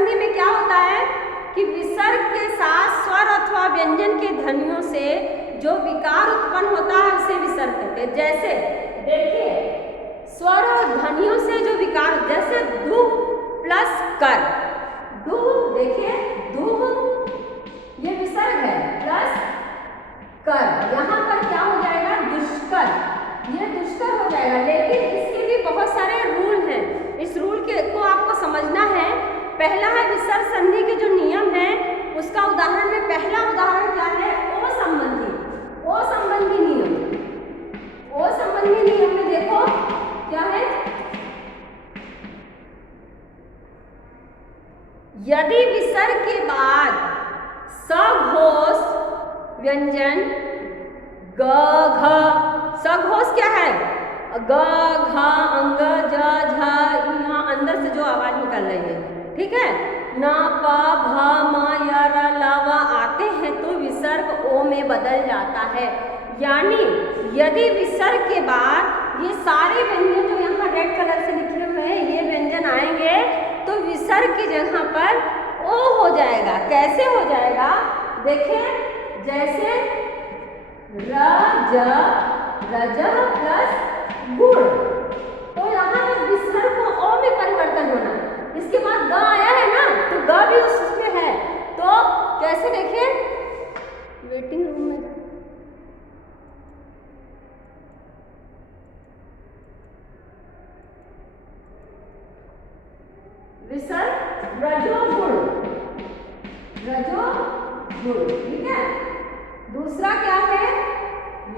संधि में क्या होता है कि विसर्ग के साथ स्वर अथवा व्यंजन के ध्वनियों से जो विकार उत्पन्न होता है उसे विसर्ग कहते हैं। जैसे देखिए स्वर और ध्वनियों से जो विकार, जैसे दु प्लस कर, दु देखिए दुह ये विसर्ग है, प्लस कर, यहाँ पर क्या हो जाएगा दुष्कर, ये दुष्कर हो जाएगा। लेकिन इसके भी बहुत सारे रूल हैं, इस रूल को आपको समझना है। पहला है विसर्ग संधि के जो नियम है उसका उदाहरण में पहला उदाहरण क्या है, ओ संबंधी, ओ संबंधी नियम। ओ संबंधी नियम में देखो क्या है, यदि विसर्ग के बाद सघोष व्यंजन ग घ, सघोष क्या है, ग घ अंग ज झ, यहाँ अंदर से जो आवाज निकल रही है, ठीक है, न प भ म य र ल व आते हैं तो विसर्ग ओ में बदल जाता है। यानी यदि विसर्ग के बाद ये सारे व्यंजन जो यहाँ रेड कलर से लिखे हुए हैं ये व्यंजन आएंगे तो विसर्ग की जगह पर ओ हो जाएगा। कैसे हो जाएगा, देखिए जैसे रज, रज प्लस गुड़, तो यहाँ पे विसर्ग को ओ में परिवर्तन होना। इसके बाद ग आया है ना, तो ग भी उसमें है, तो कैसे देखिए, वेटिंग रूम में विसर्ग रजो गुड़, रजो गुड़, ठीक है। दूसरा क्या है,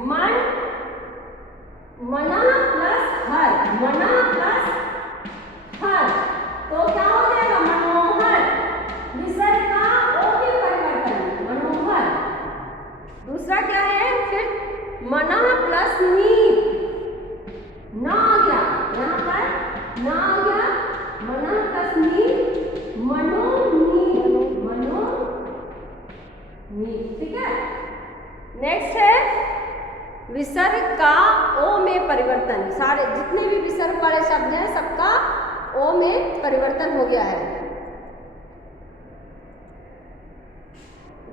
मन, मना प्लस हर, मना प्लस हर, तो क्या हो जाएगा मनोहर, विसर्ग का ओ में परिवर्तन मनोहर। दूसरा क्या है फिर मना प्लस नीप, न आ गया यहाँ पर, न आ गया, मना प्लस नीप, मनोनीप, मनोनीप, ठीक है। नेक्स्ट है विसर्ग का ओ में परिवर्तन। सारे जितने भी विसर्ग वाले शब्द हैं सबका ओ में परिवर्तन हो गया है।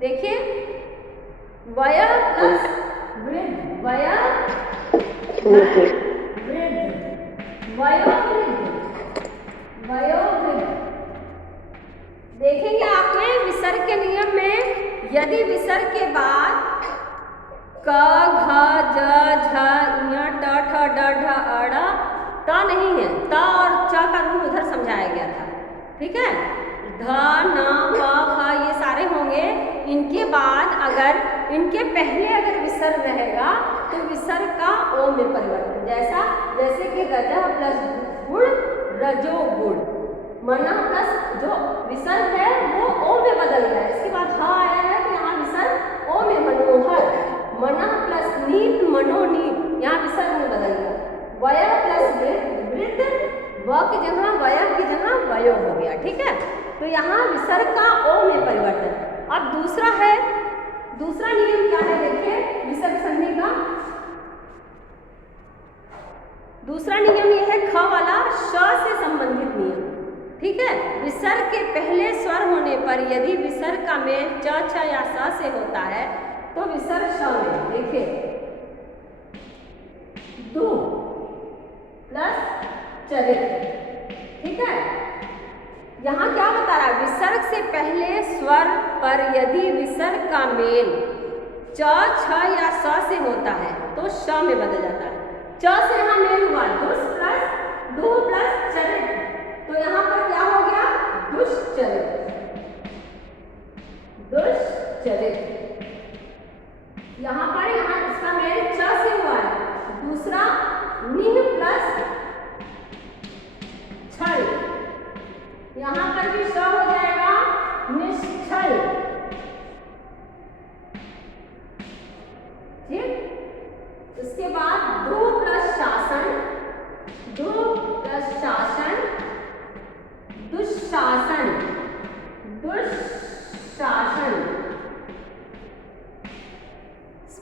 देखिए वय प्लस वृद्ध, वय वृद्ध, वयोवृद्ध, वयोवृद्ध। देखेंगे आपने विसर्ग के नियम में यदि विसर्ग के बाद क घ ज झ ञ ट ठ ड ढ अ ट नहीं है, त और च का रूप उधर समझाया गया था, ठीक है। ध न प फ ये सारे होंगे, इनके बाद अगर इनके पहले अगर विसर्ग रहेगा तो विसर्ग का ओ में परिवर्तन, जैसे कि रजा प्लस गुड़, रजो गुड़, मना प्लस जो विसर्ग है वो ओ में बदल गया है। इसके बाद ह आया है तो यहाँ विसर्ग ओ में मनोहर, मना प्लस नीप, मनोनीप, यहाँ विसर्ग में बदल गया। वय प्लस वृद्ध, व की जगह वय की जगह वयो हो गया, ठीक है। तो यहाँ विसर्ग का ओ में परिवर्तन। अब दूसरा है, दूसरा नियम क्या है, देखिए विसर्ग संधि का दूसरा नियम ये है ख वाला, श से संबंधित नियम, ठीक है। विसर्ग के पहले स्वर होने पर यदि विसर्ग का मेल च छ या स से होता है तो विसर्ग श में, देखिए दु प्लस चरित्र, ठीक है। यहाँ क्या बता रहा है, विसर्ग से पहले स्वर पर यदि विसर्ग का मेल च छ या स से होता है तो श में बदल जाता है। च से यहाँ मेल हुआ दु प्लस चरित्र, तो यहाँ पर क्या हो गया दुष्चरित्र, दुष्चरित्र। यहाँ पर इसका मेल च से हुआ है। दूसरा निह प्लस छल, यहाँ पर भी श हो जाएगा निश्चल, ठीक। उसके बाद दु प्लस शासन, दु प्लस शासन, दुशासन, दुशासन।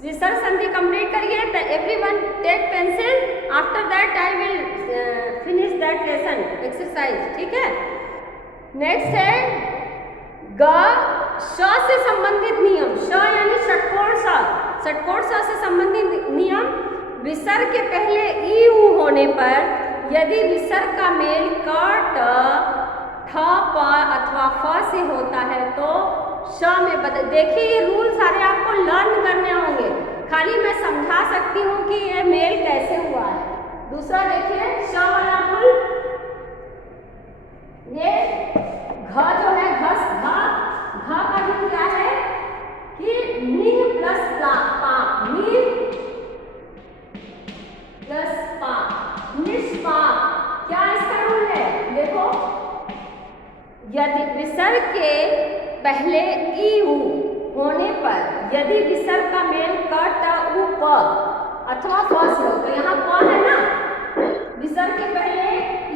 विसर्ग संधि कंप्लीट करिए। Everyone take pencil, after that I will finish that lesson exercise, ठीक है। नेक्स्ट है ग श से संबंधित नियम। श यानी षटकोण स। षटकोण स से संबंधित नियम। विसर्ग के पहले ई उ होने पर यदि विसर्ग का मेल क ट ठ प अथवा फ से होता है तो श में बदल। देखिए ये रूल सारे आपको लर्न करने होंगे, खाली मैं समझा सकती हूँ कि ये मेल कैसे हुआ है। दूसरा देखिए श वाला रूल, ये घ जो है घ का रूल क्या है कि नी प्लस पा, नी प्लस पा, निष्पा। क्या इसका रूल है? देखो यदि विसर्ग के पहले ई उ होने पर यदि विसर्ग का मेल क ट उ प अथवा फ से हो, तो यहाँ प है ना, विसर्ग के पहले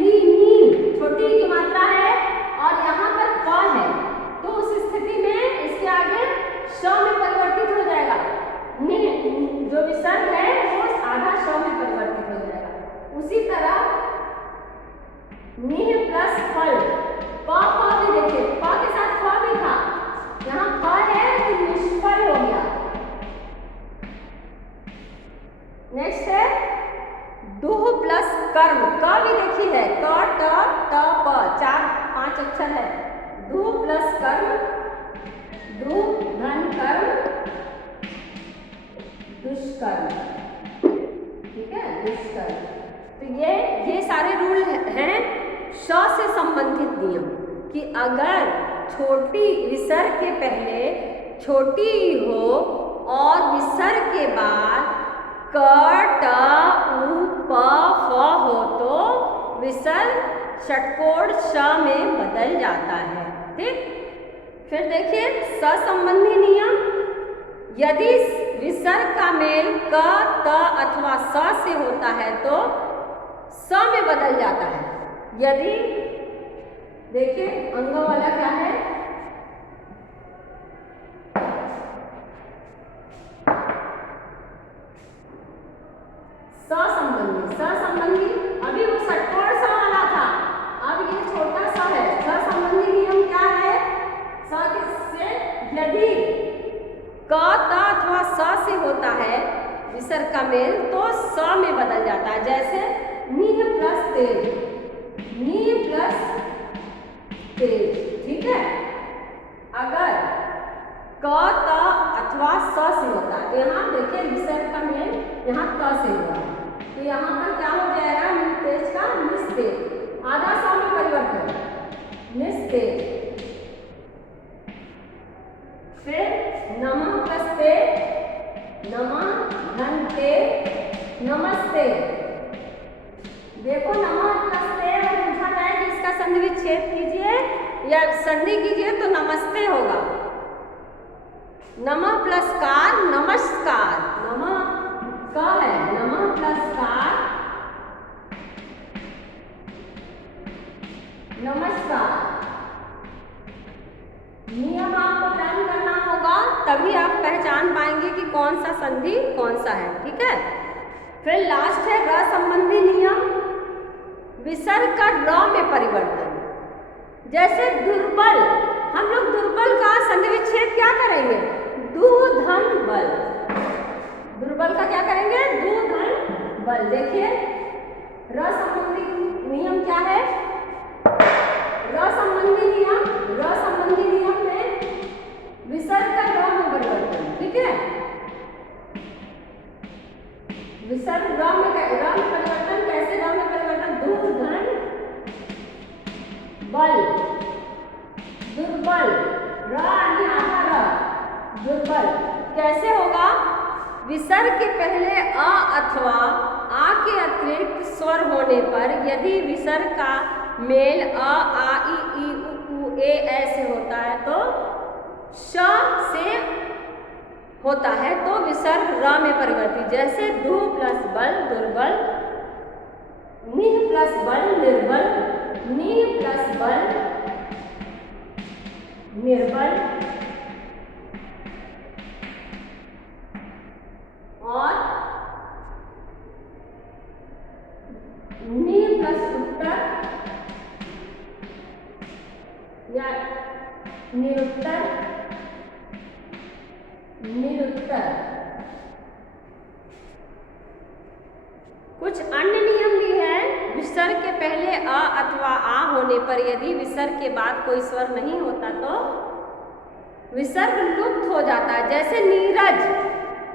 ई नी छोटी की मात्रा है और यहाँ पर प है, तो उस स्थिति में इसके आगे श में परिवर्तित हो जाएगा। नी जो विसर्ग है वो आधा श में परिवर्तित हो जाएगा। उसी तरह नी प्लस फल, प भी देखिए, प के साथ फ भी था, यहाँ फ है तो निष्फल हो गया। नेक्स्ट है दुह प्लस कर्म। क भी देखी है, क ट ट प, 4-5 अक्षर है। दुह प्लस कर्म, दुह धन कर्म दुष्कर्म, ठीक है, दुष्कर्म। तो ये सारे रूल हैं श से संबंधित नियम कि अगर छोटी विसर्ग के पहले छोटी हो और विसर्ग के बाद क ट उ प फ हो तो विसर्ग षटकोण श में बदल जाता है। ठीक, फिर देखिए ससंबंधी नियम। यदि विसर्ग का मेल क त अथवा स से होता है तो स में बदल जाता है। यदि देखिए अंग वाला क्या है, ससंबंधी, अभी वो षटकोण स वाला था, अब ये छोटा सा है। ससंबंधी नियम क्या है? स से यदि क त अथवा स से होता है विसर्ग का मेल तो स में बदल जाता है। जैसे नी प्लस तेज, नी प्लस तेज, ठीक है। अगर क त अथवा स से होता है तो यहाँ देखिए विसर्ग का मेल यहाँ त से हुआ है, तो यहाँ पर क्या हो जाएगा, निस्तेज का निस्तेज, आधा स में परिवर्तन, निस्तेज। फिर नमः प्लस ते, नमः धन ते, नमस्ते। देखो नमः प्लस ते अगर पूछा जाए कि इसका संधि विच्छेद कीजिए या संधि कीजिए तो नमस्ते होगा। नमः प्लस कार, नमस्कार, नमः का है, नमः प्लस कार, नमस्कार। नियम आपको लर्न करना होगा तभी आप पहचान पाएंगे कि कौन सा संधि कौन सा है, ठीक है। फिर लास्ट है र संबंधी नियम। विसर्ग का र में परिवर्तन। जैसे दुर्बल, हम लोग दुर्बल का संधि विच्छेद क्या करेंगे, दु धन बल। दुर्बल का क्या करेंगे, दु धन बल। देखिए र संबंधी नियम क्या है, र संबंधी नियम में विसर्ग का र में परिवर्तन, ठीक है। विसर्ग र में परिवर्तन कैसे, र में परिवर्तन, दु धन बल, दुर्बल, र यानी आधा र, दुर्बल कैसे होगा, विसर्ग के पहले अ अथवा आ के अतिरिक्त स्वर होने पर यदि विसर्ग का मेल अ आ इ उ ए ऐसे होता है तो श से होता है तो विसर्ग र में परिवर्तित। जैसे दु प्लस बल दुर्बल, निह प्लस बल निर्बल, नी प्लस बल निर्बल, और नी प्लस उत्तर निरुत्तर, निरुत्तर। कुछ अन्य नियम भी हैं। विसर्ग के पहले अ अथवा आ होने पर यदि विसर्ग के बाद कोई स्वर नहीं होता तो विसर्ग लुप्त हो जाता है। जैसे नीरज,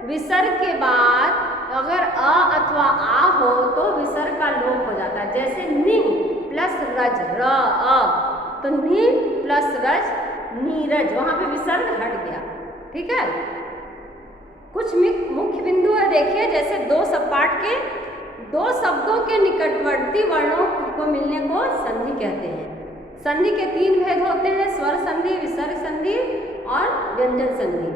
विसर्ग के बाद अगर अ अथवा आ हो तो विसर्ग का लोप हो जाता है। जैसे नि प्लस रज, र अ, तो नि प्लस रज नीरज, वहां पे विसर्ग हट गया। ठीक है। कुछ मुख्य बिंदु है, देखिए। जैसे दो सपाट के दो शब्दों के निकटवर्ती वर्णों को मिलने को संधि कहते हैं। संधि के तीन भेद होते हैं, स्वर संधि, विसर्ग संधि और व्यंजन संधि।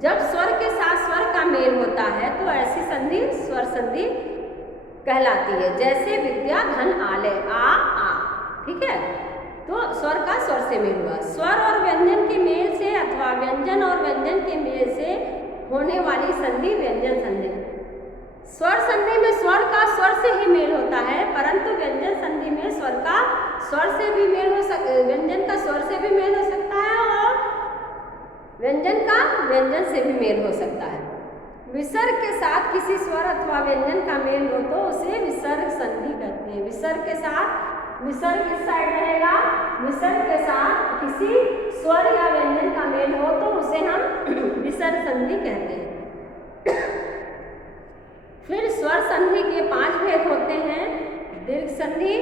जब स्वर के साथ स्वर का मेल होता है तो ऐसी संधि स्वर संधि कहलाती है। जैसे विद्या धन आलय, आ। ठीक है। तो स्वर का स्वर से मेल हुआ। स्वर और व्यंजन के मेल से अथवा व्यंजन और व्यंजन के मेल से होने वाली संधि व्यंजन संधि। स्वर संधि में स्वर का स्वर से ही मेल होता है, परंतु व्यंजन संधि में स्वर का स्वर से भी मेल हो व्यंजन का स्वर से भी मेल हो सकता है और व्यंजन का व्यंजन से भी मेल हो सकता है। विसर्ग के साथ किसी स्वर अथवा व्यंजन का मेल हो तो उसे विसर्ग संधि कहते हैं। विसर्ग के साथ, विसर्ग इस साइड रहेगा, विसर्ग के साथ किसी स्वर या व्यंजन का मेल हो तो उसे हम विसर्ग संधि कहते हैं। फिर स्वर संधि के 5 भेद होते हैं। दीर्घ संधि,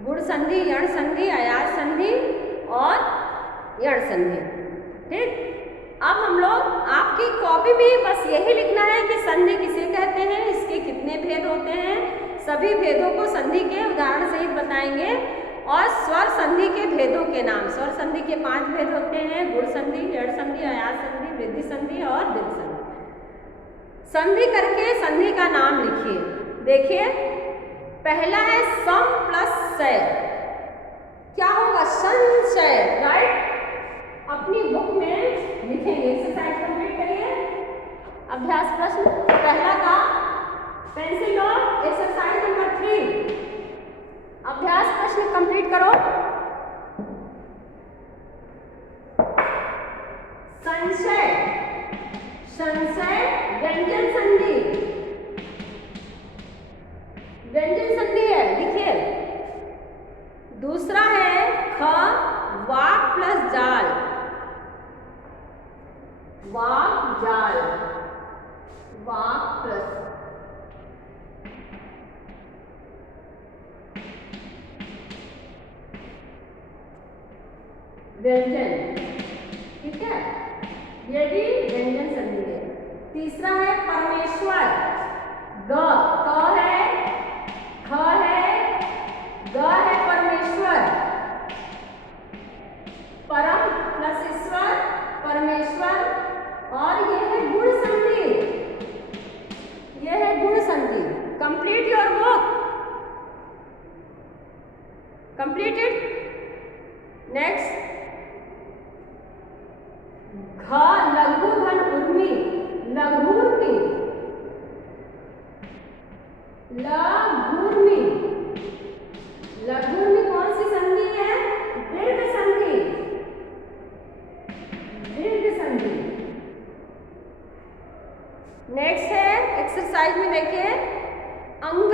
गुण संधि, यण संधि, अयाज संधि और यण संधि। ठीक। अब हम लोग आपकी कॉपी में बस यही लिखना है कि संधि किसे कहते हैं, इसके कितने भेद होते हैं। सभी भेदों को संधि के उदाहरण सहित बताएंगे और स्वर संधि के भेदों के नाम। स्वर संधि के 5 भेद होते हैं, गुण संधि, यण संधि, अयाज संधि, वृद्धि संधि और दीर्घ संधि। संधि करके संधि का नाम लिखिए। देखिए, पहला है सम प्लस शय। क्या होगा? संशय। राइट। अपनी बुक में लिखेंगे। एक्सरसाइज कंप्लीट करिए। अभ्यास प्रश्न पहला का पेंसिल लो। एक्सरसाइज नंबर 3 अभ्यास प्रश्न कंप्लीट करो। संशय, संशय व्यंजन संधि, व्यंजन संधि है, लिखिए। दूसरा है ख वाक प्लस जाल, वाक जाल, वाक प्लस व्यंजन। ठीक है, ये भी व्यंजन संधि है। तीसरा है परमेश्वर, ग, क है, ख है, ग है परमेश्वर, परम प्लस ईश्वर, परमेश्वर। और ये है गुण संधि, ये है गुण संधि। Complete your book, completed. Next, घ लघु धन उर्मी, लघुर्मी, लघुर्मी, लघुर्मी कौन सी संधि है? दीर्घ संधि, दीर्घ संधि। नेक्स्ट है एक्सरसाइज में देखिए, अंग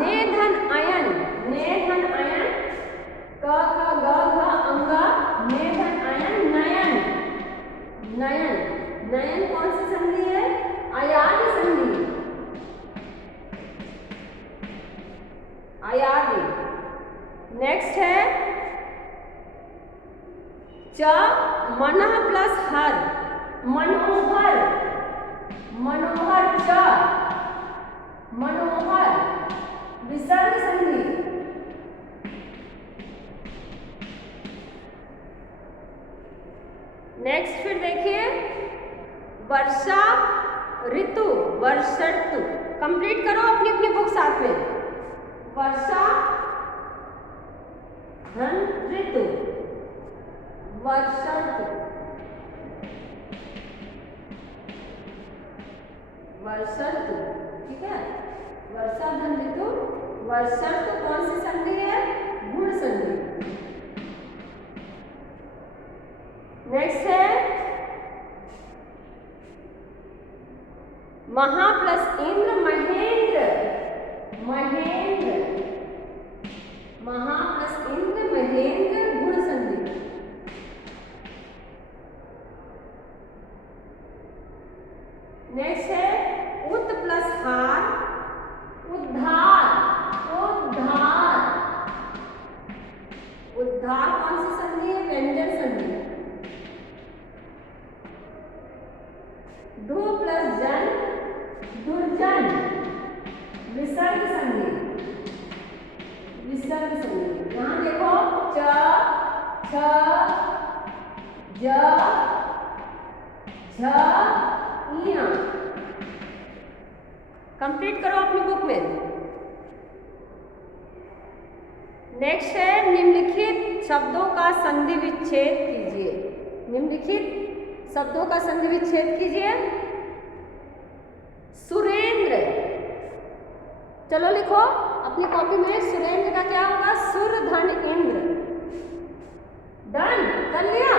ने धन अयन, ने धन अयन, क ख ग घ अंग, ने धन अयन, नयन, नयन, नयन कौन सी संधि है? अयादि संधि, अयादि। नेक्स्ट है च मनः प्लस हर, मनोहर, मनोहर, च मनोहर, विसर्ग संधि। नेक्स्ट फिर देखिए, वर्षा ऋतु, वर्षा ऋतु। कंप्लीट करो अपनी अपनी बुक साथ में। वर्षा धन ऋतु, वर्षा ऋतु, वर्षा ऋतु। ठीक है, वर्षा धन ऋतु, वर्षा ऋतु कौन सी संधि है? गुण संधि। महा प्लस इंद्र महेंद्र, महेंद्र, महा प्लस इंद्र महेंद्र गुण संधि। नेक्स्ट है उत प्लस हार, उद्धार, उद्धार, उद्धार कौन सी संधि है? व्यंजन संधि। धू प्लस जन, दुर्जन, विसर्ग संधि, विसर्ग संधि। यहां देखो च, छ, ज, झ, इया। कंप्लीट करो अपनी बुक में। नेक्स्ट है निम्नलिखित शब्दों का संधि विच्छेद कीजिए। निम्नलिखित शब्दों का संधि विच्छेद कीजिए। सुरेंद्र, चलो लिखो अपनी कॉपी में, सुरेंद्र का क्या होगा? सुर धन इंद्र। डन कर लिया?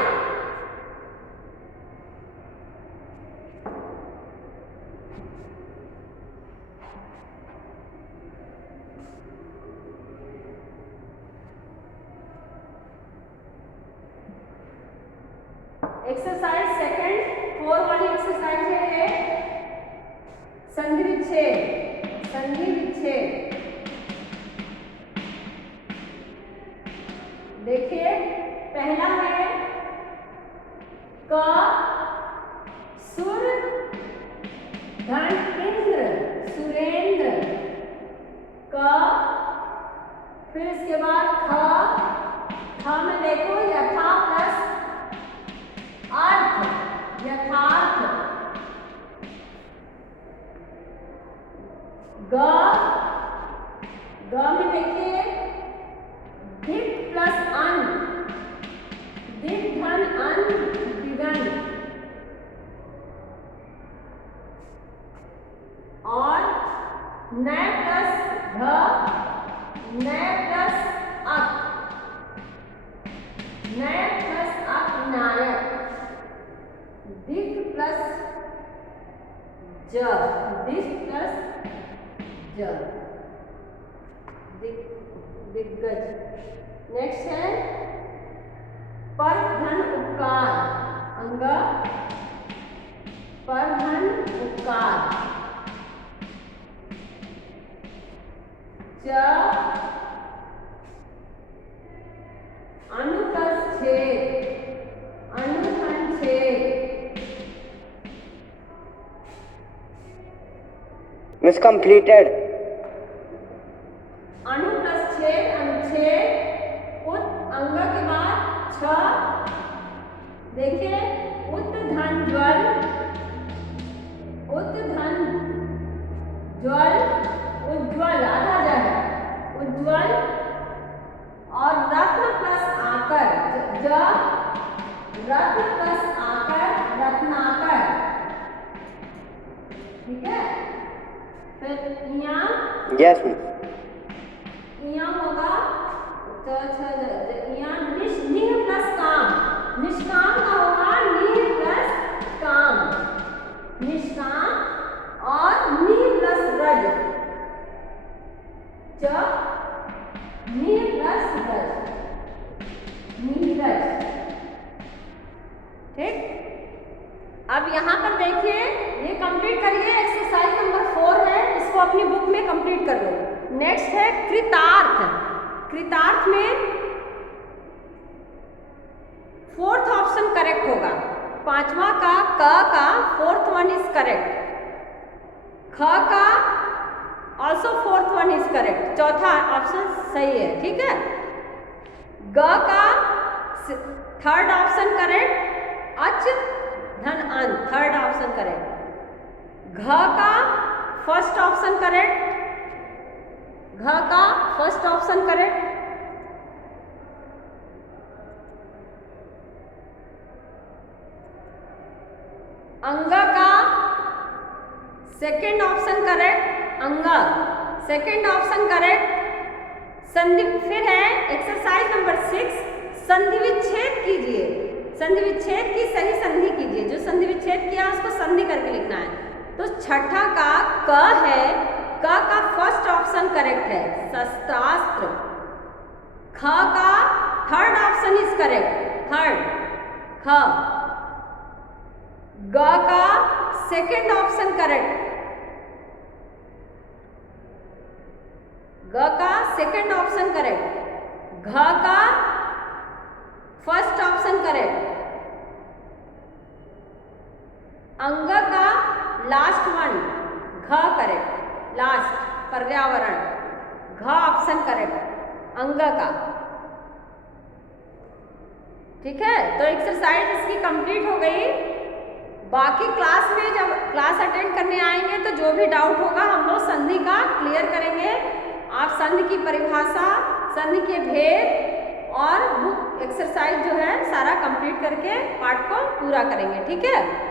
एक्सरसाइज सेकंड 4 वाली एक्सरसाइज है संधि विच्छेद, संधि विच्छेद। देखिए पहला है क सुर धन इंद्र, सुरेंद्र, क। फिर इसके बाद ख में देखो यथा प्लस अर्थ, यथार्थ। ग में देखिए दिक प्लस अन, दिक धन अन, दिगंत। और न प्लस ध, न प्लस अक, न प्लस अक नायक। दिक प्लस ज, दिक प्लस ज, दिग्गज। नेक्स्ट है पर धन उपकार, अंग पर धन उपकार। च अनुप्लस छेद, अनुधन छेद। Miss completed. अनु प्लस छेद, अनुच्छेद। उत अंग के बाद छ, देखिए उत धन ज्वल, उत धन ज्वल, उज्ज्वल आधा जाए, उज्ज्वल। और रत्न प्लस आकर, ज, रत्न प्लस आकर, रत्नाकर। ठीक है? फिर यहाँ यस यहाँ होगा यहाँ निह प्लस काम, निष्काम का होगा निह प्लस काम, निष्काम। और निह प्लस रज, च निह प्लस रज, नीरज। ठीक? अब यहाँ पर देखिए ये कंप्लीट करिए। एक्सरसाइज नंबर 4 है, इसको अपनी बुक में कंप्लीट कर लो। नेक्स्ट है कृतार्थ। कृतार्थ में 4th ऑप्शन करेक्ट होगा। 5वां का क का 4th वन इज करेक्ट, ख का also 4th one is correct, चौथा ऑप्शन सही है। ठीक है? ग का 3rd ऑप्शन करेक्ट, अच धन अन 3rd ऑप्शन करेक्ट। घ का 1st ऑप्शन करेक्ट, घ का 1st ऑप्शन करेक्ट। अंग का 2nd ऑप्शन करेक्ट, अंग 2nd ऑप्शन करेक्ट। संधि फिर है एक्सरसाइज नंबर 6, संधि विच्छेद कीजिए। संधि विच्छेद की सही संधि कीजिए। जो संधि विच्छेद किया उसको संधि करके लिखना है। तो छठा का क है, क का फर्स्ट ऑप्शन करेक्ट है, शस्त्रास्त्र। ख का third option is correct, third, ख। ग का सेकेंड ऑप्शन करेक्ट, ग का सेकेंड ऑप्शन करेक्ट। घ का फर्स्ट ऑप्शन करेक्ट। अंग का लास्ट वन, घ करेक्ट, लास्ट, पर्यावरण, घ ऑप्शन करेक्ट अंग का। ठीक है, तो एक्सरसाइज इसकी कंप्लीट हो गई। बाकी क्लास में जब क्लास अटेंड करने आएंगे तो जो भी डाउट होगा हम लोग संधि का क्लियर करेंगे। आप संधि की परिभाषा, संधि के भेद और बुक एक्सरसाइज जो है सारा कंप्लीट करके पाठ को पूरा करेंगे। ठीक है।